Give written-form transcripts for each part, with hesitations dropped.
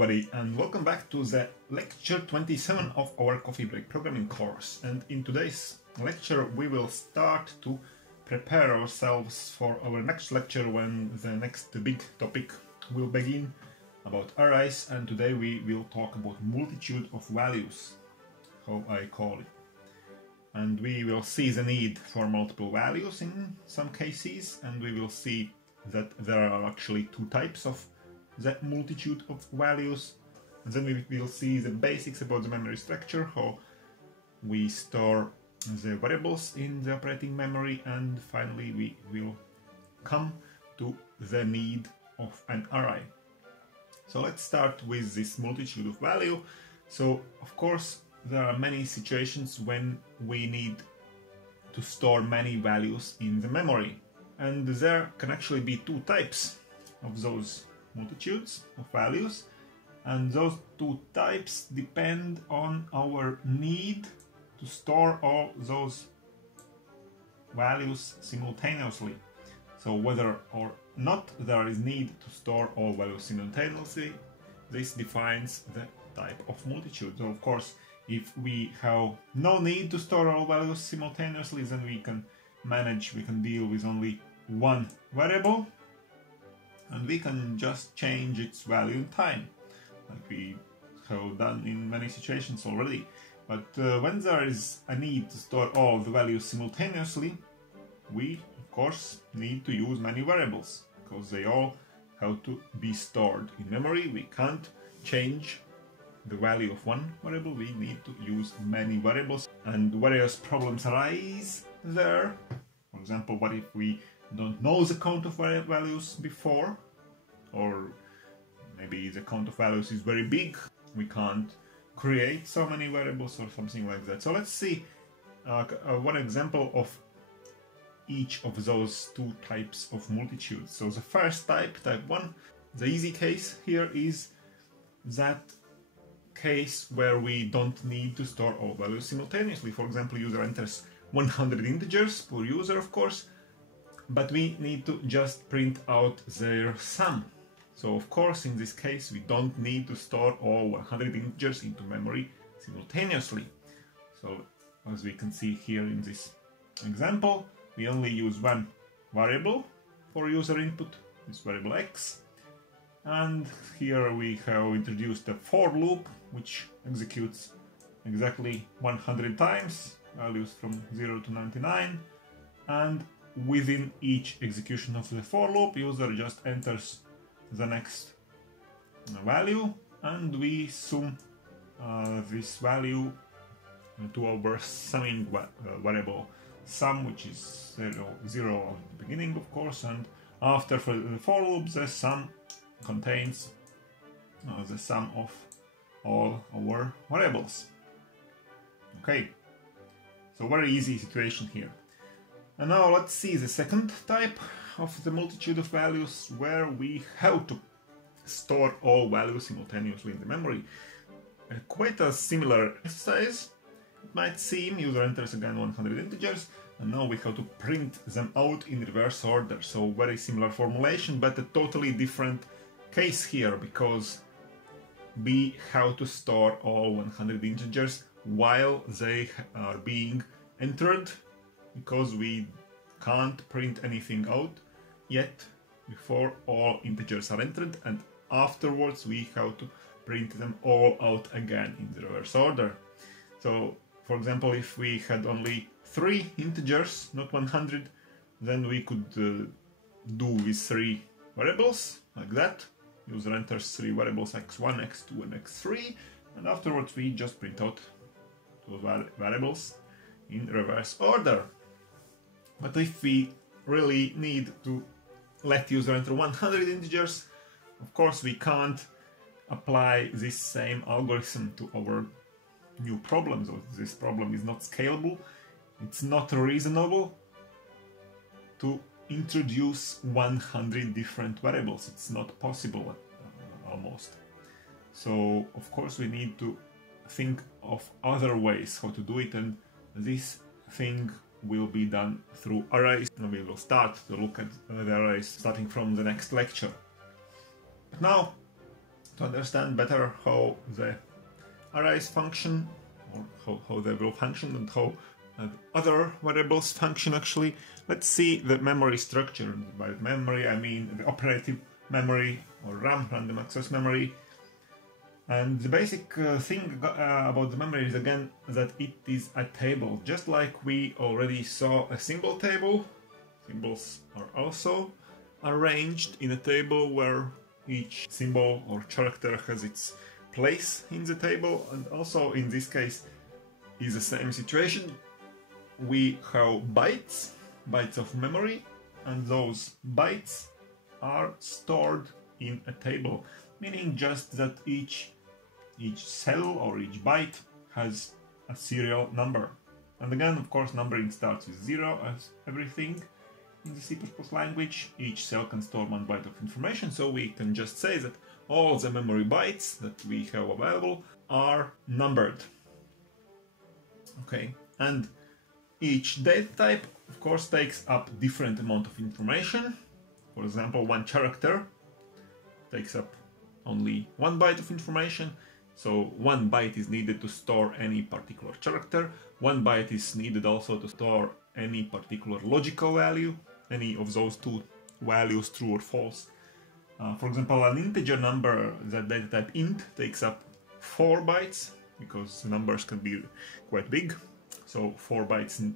everybody, and welcome back to the lecture 27 of our Coffee Break programming course. And in today's lecture we will start to prepare ourselves for our next lecture when the next big topic will begin about arrays, and today we will talk about multitude of values, how I call it. And we will see the need for multiple values in some cases, and we will see that there are actually two types of the multitude of values. And then we will see the basics about the memory structure, how we store the variables in the operating memory, and finally we will come to the need of an array. So let's start with this multitude of value. So of course there are many situations when we need to store many values in the memory, and there can actually be two types of those multitudes of values, and those two types depend on our need to store all those values simultaneously. So whether or not there is need to store all values simultaneously, this defines the type of multitude. So of course, if we have no need to store all values simultaneously, then we can deal with only one variable, and we can just change its value in time, like we have done in many situations already. But when there is a need to store all the values simultaneously, we of course need to use many variables, because they all have to be stored in memory. We can't change the value of one variable, we need to use many variables, and various problems arise there. For example, what if we don't know the count of values before, or maybe the count of values is very big, we can't create so many variables or something like that. So let's see one example of each of those two types of multitudes. So the first type 1, the easy case here is that case where we don't need to store all values simultaneously. For example, user enters 100 integers per user, of course, but we need to just print out their sum. So of course, in this case, we don't need to store all 100 integers into memory simultaneously. So as we can see here in this example, we only use one variable for user input, this variable x. And here we have introduced a for loop, which executes exactly 100 times, values from 0 to 99. And within each execution of the for loop, user just enters the next value, and we sum this value to our summing variable sum, which is 0 at the beginning, of course, and after the for loop, the sum contains the sum of all our variables. Okay, so very easy situation here. And now let's see the second type of the multitude of values, where we have to store all values simultaneously in the memory. Quite a similar exercise, it might seem. User enters again 100 integers, and now we have to print them out in reverse order. So very similar formulation, but a totally different case here, because we have to store all 100 integers while they are being entered, because we can't print anything out yet before all integers are entered, and afterwards we have to print them all out again in the reverse order. So for example, if we had only 3 integers, not 100, then we could do with 3 variables like that. User enters 3 variables x1, x2 and x3, and afterwards we just print out those variables in reverse order. But if we really need to let user enter 100 integers, of course we can't apply this same algorithm to our new problem. So this problem is not scalable, it's not reasonable to introduce 100 different variables. It's not possible almost. So of course we need to think of other ways how to do it, and this thing will be done through arrays, and we will start to look at the arrays starting from the next lecture. But now, to understand better how the arrays function, or how they will function, and how other variables function actually, let's see the memory structure. By memory I mean the operative memory, or RAM, random access memory. And the basic thing about the memory is again that it is a table. Just like we already saw a symbol table, symbols are also arranged in a table where each symbol or character has its place in the table, and also in this case is the same situation. We have bytes of memory, and those bytes are stored in a table, meaning just that each cell or each byte has a serial number. And again, of course, numbering starts with 0 as everything in the C++ language. Each cell can store 1 byte of information, so we can just say that all the memory bytes that we have available are numbered. Okay, and each data type, of course, takes up different amount of information. For example, one character takes up only 1 byte of information, so 1 byte is needed to store any particular character. 1 byte is needed also to store any particular logical value, any of those two values, true or false. For example, an integer number, that data type int, takes up 4 bytes, because numbers can be quite big. So 4 bytes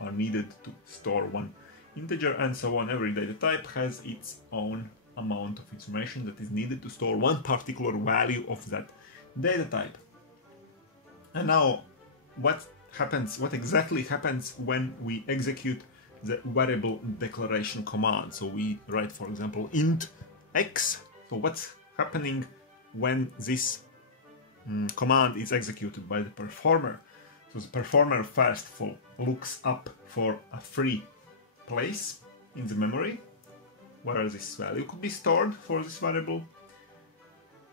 are needed to store one integer, and so on. Every data type has its own amount of information that is needed to store one particular value of that data type. And now, what exactly happens when we execute the variable declaration command? So we write, for example, int x. So what's happening when this command is executed by the performer? So the performer first of all looks up for a free place in the memory where this value could be stored for this variable.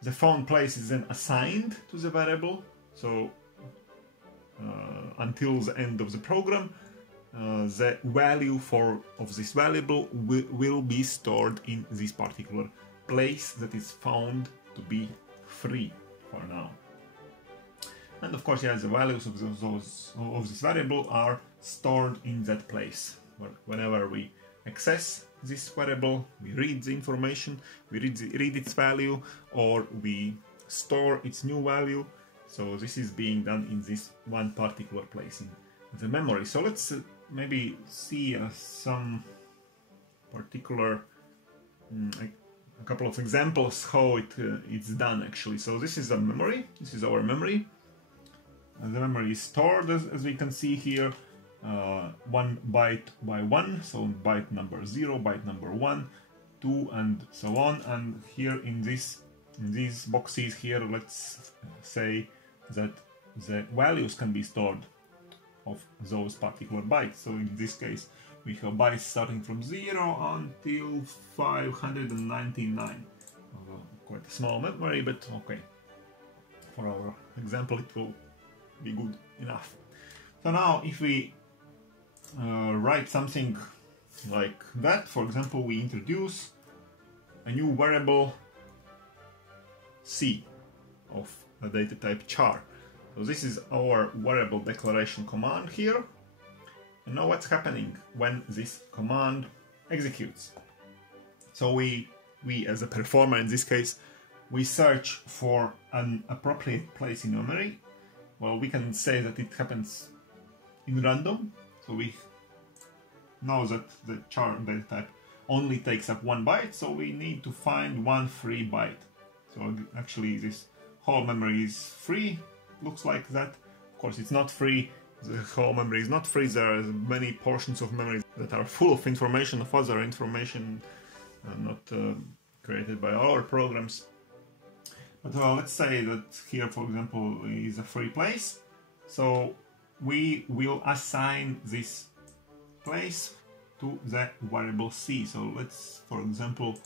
The found place is then assigned to the variable, so until the end of the program, the value of this variable will be stored in this particular place that is found to be free for now. And of course, the values of this variable are stored in that place. Whenever we access this variable, we read the information, we read its value, or we store its new value. So this is being done in this one particular place in the memory. So let's maybe see some particular, a couple of examples how it's done actually. So this is a memory. This is our memory. And the memory is stored as we can see here. 1 byte by 1, so byte number 0, byte number 1, 2, and so on. And here in these boxes here, let's say that the values can be stored of those particular bytes. So in this case, we have bytes starting from 0 until 599. Quite a small memory, but okay. For our example, it will be good enough. So now, if we write something like that, for example, we introduce a new variable C of a data type char. So this is our variable declaration command here. And now what's happening when this command executes? So we as a performer in this case, we search for an appropriate place in memory. Well, we can say that it happens in random. So we know that the char data type only takes up 1 byte, so we need to find one free byte. So actually this whole memory is free, looks like that. Of course it's not free, the whole memory is not free, there are many portions of memory that are full of information, of other information not created by our programs. But let's say that here, for example, is a free place. So we will assign this place to the variable C. So let's, for example,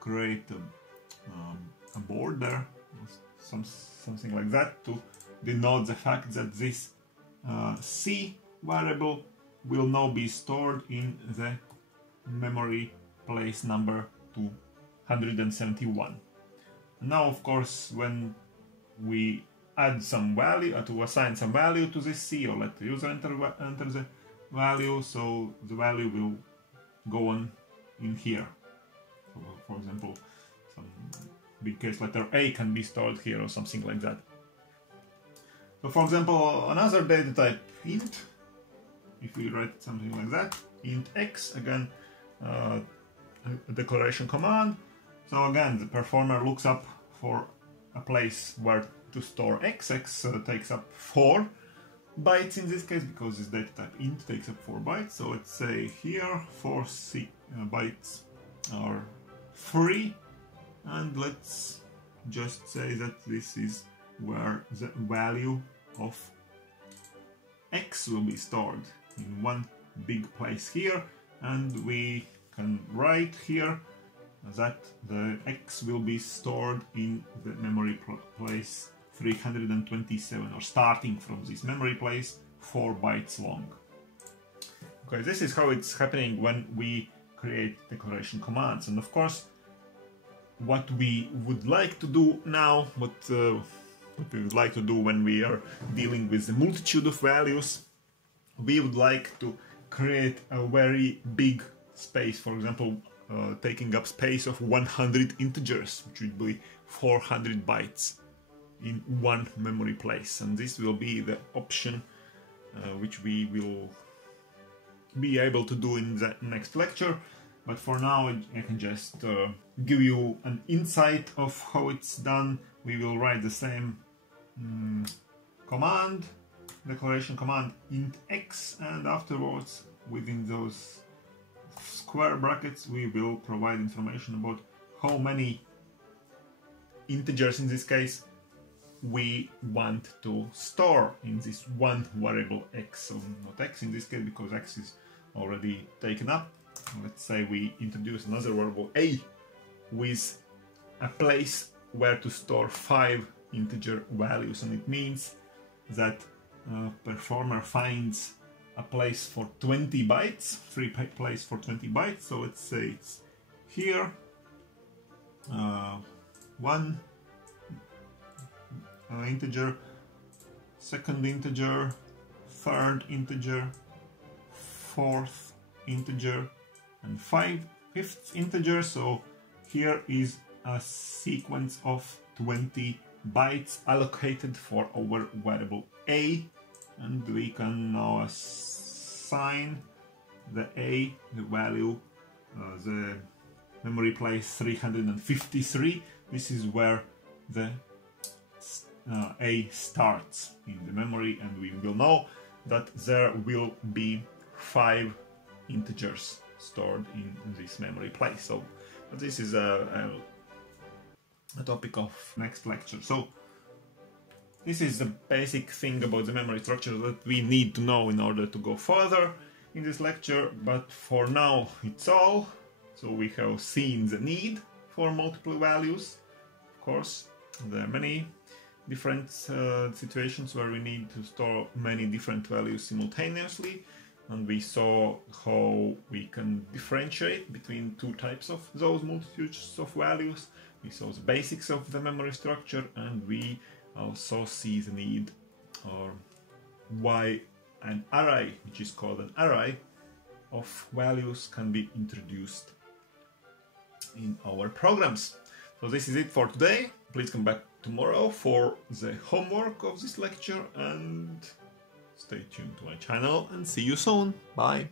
create a border, something like that, to denote the fact that this C variable will now be stored in the memory place number 271. Now, of course, when we add some value, to assign some value to this C, or let the user enter the value, so the value will go on in here. So, for example, some big case letter A can be stored here or something like that. So, for example, another data type int, if we write something like that, int x, again, a declaration command. So again, the performer looks up for a place where to store x. X takes up 4 bytes in this case, because this data type int takes up 4 bytes. So let's say here 4 bytes are free, and let's just say that this is where the value of x will be stored, in one big place here, and we can write here that the x will be stored in the memory place 327, or starting from this memory place 4 bytes long. Okay, this is how it's happening when we create declaration commands. And of course, what we would like to do now, what we would like to do when we are dealing with the multitude of values, we would like to create a very big space, for example, taking up space of 100 integers, which would be 400 bytes in one memory place. And this will be the option which we will be able to do in the next lecture. But for now, I can just give you an insight of how it's done. We will write the same command, declaration command int x, and afterwards, within those square brackets, we will provide information about how many integers, in this case, we want to store in this one variable x. So not x in this case, because x is already taken up. Let's say we introduce another variable a with a place where to store 5 integer values, and it means that performer finds a place for 20 bytes, free place for 20 bytes. So let's say it's here, one integer, second integer, third integer, fourth integer, and fifth integer. So here is a sequence of 20 bytes allocated for our variable a, and we can now assign the a, the value, the memory place 353. This is where the a starts in the memory, and we will know that there will be 5 integers stored in this memory place. So this is a topic of next lecture. So this is the basic thing about the memory structure that we need to know in order to go further in this lecture, but for now it's all. So we have seen the need for multiple values. Of course, there are many different situations where we need to store many different values simultaneously, and we saw how we can differentiate between 2 types of those multitudes of values. We saw the basics of the memory structure, and we also see the need, or why an array, which is called an array of values, can be introduced in our programs. So this is it for today. Please come back tomorrow for the homework of this lecture, and stay tuned to my channel, and see you soon. Bye!